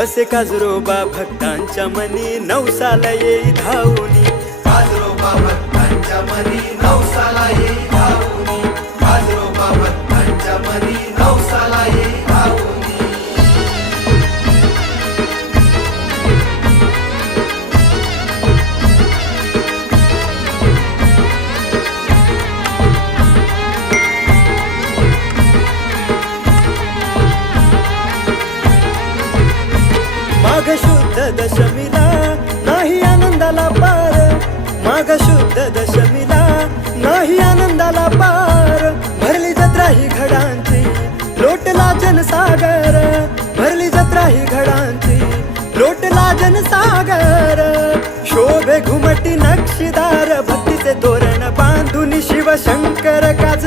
असे काजरोबा भक्तांच्या मनी नवसाला येई धावूनी, काजरोबा भक्तांच्या मनी नवसाला येई धावूनी, काजरोबा भक्तांच्या मनी नवसाला येई धावूनी. माघ शुद्ध दशमीला नाही आनंदाला पार, माघ शुद्ध दशमीला नाही आनंदाला पार. भरली जत्रा ही घडांची लोटला जनसागर, भरली जत्रा ही घडांची लोटला जनसागर. शोभे घुमटी नक्षीदार भक्तीचे तोरण बांधून शिवशंकर काज